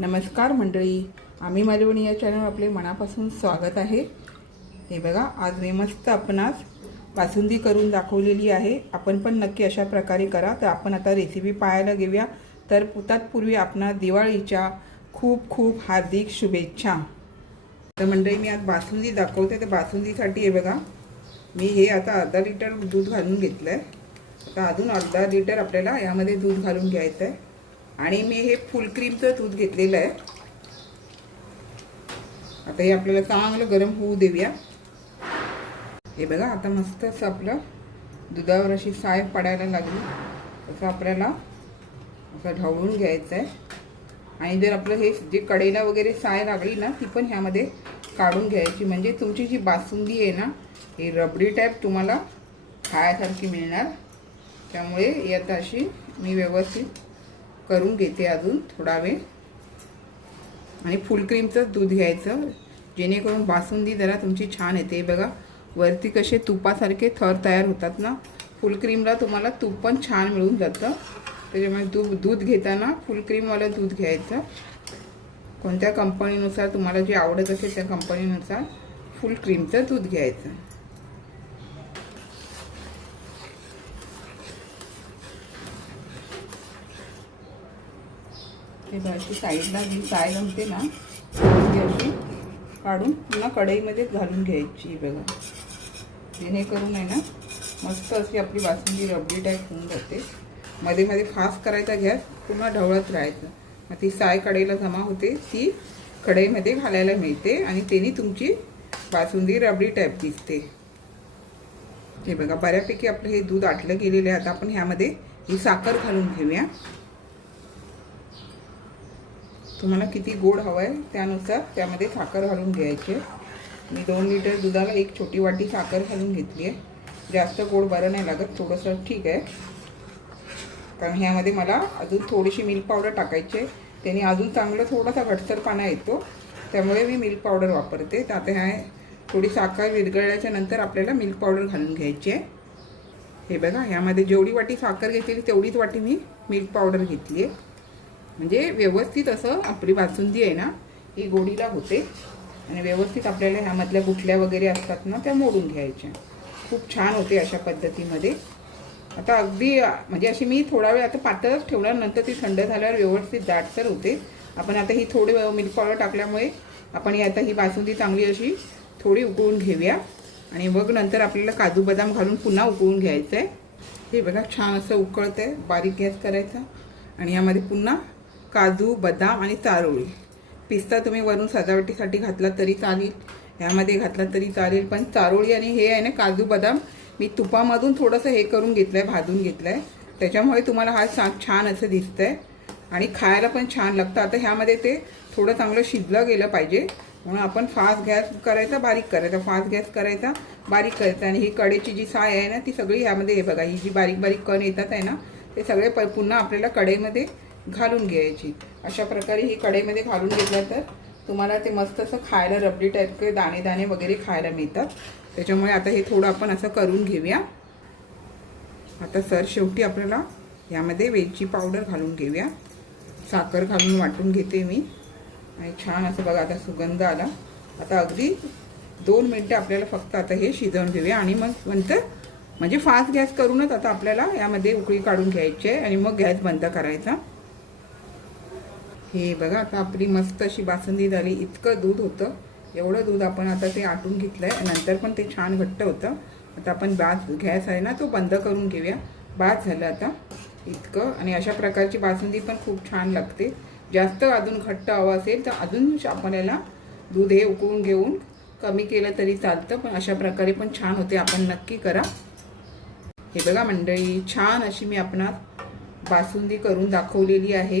नमस्कार मंडळी आम्ही मालवणी या चॅनल आपले मनापासून स्वागत आहे. हे बघा आज मी मस्त आपणास बासुंदी करून दाखवलेली आहे. आपण पण नक्की अशा प्रकारे करा. तर आपण आता रेसिपी पाहायला घेऊया तर तत्पूर्वी आपणा दिवाळीच्या खूप खूप हार्दिक शुभेच्छा. तर मंडळी मी आज बासुंदी दाखवते. तर बासुंदीसाठी हे बघा मी हे आता अर्धा लिटर दूध घालून घेतलं आहे आता अजून अर्धा लिटर आपल्याला यामध्ये दूध घालून घ्यायचं आहे आणि मी हे फुल क्रीमचं दूध घेतलेलं आहे. आता हे आपल्याला चांगलं गरम होऊ देऊया. हे बघा आता मस्त असं आपलं दुधावर अशी साय पडायला लागली. तसं आपल्याला असं ढवळून घ्यायचं आहे आणि जर आपलं हे जे कडेला वगैरे साय लागली ना ती पण ह्यामध्ये काढून घ्यायची. म्हणजे तुमची जी बासुंदी आहे ना ही रबडी टाईप तुम्हाला खायासारखी मिळणार. त्यामुळे यात अशी मी व्यवस्थित करून घेते अजून थोडा वेळ. आणि फुलक्रीमचं दूध घ्यायचं. जेणेकरून बासुंदी जरा तुमची छान येते. बघा वरती कसे तुपासारखे थर तयार होतात ना? फुल क्रीमला तुम्हाला तूप पण छान मिळून जातं. त्याच्यामुळे दूध दूध घेताना फुल क्रीमवालं दूध घ्यायचं. कोणत्या कंपनीनुसार तुम्हाला जे आवडत असेल त्या कंपनीनुसार फुल क्रीमचं दूध घ्यायचं. हे अशी साईडला जी साय जमते ना ती अशी काढून पुन्हा कढईमध्ये घालून घ्यायची बघा. जेणेकरून आहे ना मस्त अशी आपली बासुंदी रबडी टाईप होऊन जाते. मध्ये मध्ये फास्ट करायचा गॅस पुन्हा ढवळत राहायचं. मग ती साय कढईला जमा होते ती कढईमध्ये घालायला मिळते आणि त्यांनी तुमची बासुंदी रबडी टाईप दिसते. हे बघा बऱ्यापैकी आपलं हे दूध आटलं गेलेलं आहे. आता आपण ह्यामध्ये ही साखर घालून घेऊया. तुम्हाला किती गोड हवं आहे त्यानुसार त्यामध्ये साखर घालून घ्यायची मी दोन लिटर दुधाला एक छोटी वाटी साखर घालून घेतली आहे. जास्त गोड बरं नाही लागत थोडंसं ठीक आहे. कारण ह्यामध्ये मला अजून थोडीशी मिल्क पावडर टाकायची आहे. त्याने अजून चांगलं थोडासा घटसरपणा येतो. त्यामुळे मी मिल्क पावडर वापरते. तर आता ह्या थोडी साखर विरघळल्याच्या नंतर आपल्याला मिल्क पावडर घालून घ्यायची आहे. हे बघा ह्यामध्ये जेवढी वाटी साखर घेतलेली तेवढीच वाटी मी मिल्क पावडर घेतली आहे. म्हणजे व्यवस्थित असं आपली बासुंदी आहे ना ही गोडीला होते. आणि व्यवस्थित आपल्याला ह्यामधल्या गुठल्या वगैरे असतात ना त्या मोडून घ्यायच्या. खूप छान होते अशा पद्धतीमध्ये. आता अगदी म्हणजे अशी मी थोडा वेळ आता पातळच ठेवल्यानंतर ती थंड झाल्यावर व्यवस्थित दाटसर होते. आपण आता ही थोडी मिल्क पावडर टाकल्यामुळे आपण ही आता ही बासुंदी चांगली अशी थोडी उकळून घेऊया. आणि मग नंतर आपल्याला काजू बदाम घालून पुन्हा उकळून घ्यायचं आहे हे बघा छान असं उकळतं आहे बारीक गॅस करायचा. आणि यामध्ये पुन्हा काजू बदाम आणि चारोळी पिस्ता तुम्ही वरून सजावटीसाठी घातला तरी चालेल. ह्यामध्ये घातला तरी चालेल. पण चारोळी आणि हे आहे ना काजू बदाम मी तुपामधून थोडंसं हे करून घेतलं आहे भाजून घेतलं आहे त्याच्यामुळे तुम्हाला हा सा छान असं दिसतं आहे आणि खायला पण छान लागतं. आता ह्यामध्ये ते थोडं चांगलं शिजलं गेलं पाहिजे. म्हणून आपण फास्ट गॅस करायचा बारीक करायचा. फास्ट गॅस करायचा बारीक करायचा. आणि ही कडेची जी साय आहे ना ती सगळी ह्यामध्ये हे बघा. ही जी बारीक बारीक कण येतात आहे ना ते सगळे प पुन्हा आपल्याला कढईमध्ये घालून घ्यायची. अशा प्रकारे ही कढईमध्ये घालून घेतलं तर तुम्हाला ते मस्त असं खायला रबडी टाईपचे दाणे दाणे वगैरे खायला मिळतात. त्याच्यामुळे आता हे थोडं आपण असं करून घेऊया. आता सर शेवटी आपल्याला यामध्ये वेलची पावडर घालून घेऊया. साखर घालून वाटून घेते मी. आणि छान असं बघा आता सुगंध आला. आता अगदी दोन मिनटं आपल्याला फक्त आता हे शिजवून घेऊया. आणि मग नंतर म्हणजे फास्ट गॅस करूनच आता आपल्याला यामध्ये उकळी काढून घ्यायची आहे. आणि मग गॅस बंद करायचा. हे बघा आता आपली मस्त अशी बासुंदी झाली. इतकं दूध होतं. एवढं दूध आपण आता ते आटून घेतलं आहे नंतर पण ते छान घट्ट होतं. आता आपण बास गॅस आहे ना तो बंद करून घेऊया. बास झालं आता. इतकं. आणि अशा प्रकारची बासुंदी पण खूप छान लागते. जास्त अजून घट्ट हवं असेल तर अजून आपल्याला दूध हे उकळून घेऊन कमी केलं तरी चालतं. पण अशा प्रकारे पण छान होते. आपण नक्की करा. हे बघा मंडळी छान अशी मी आपणास बासुंदी करून दाखवलेली आहे.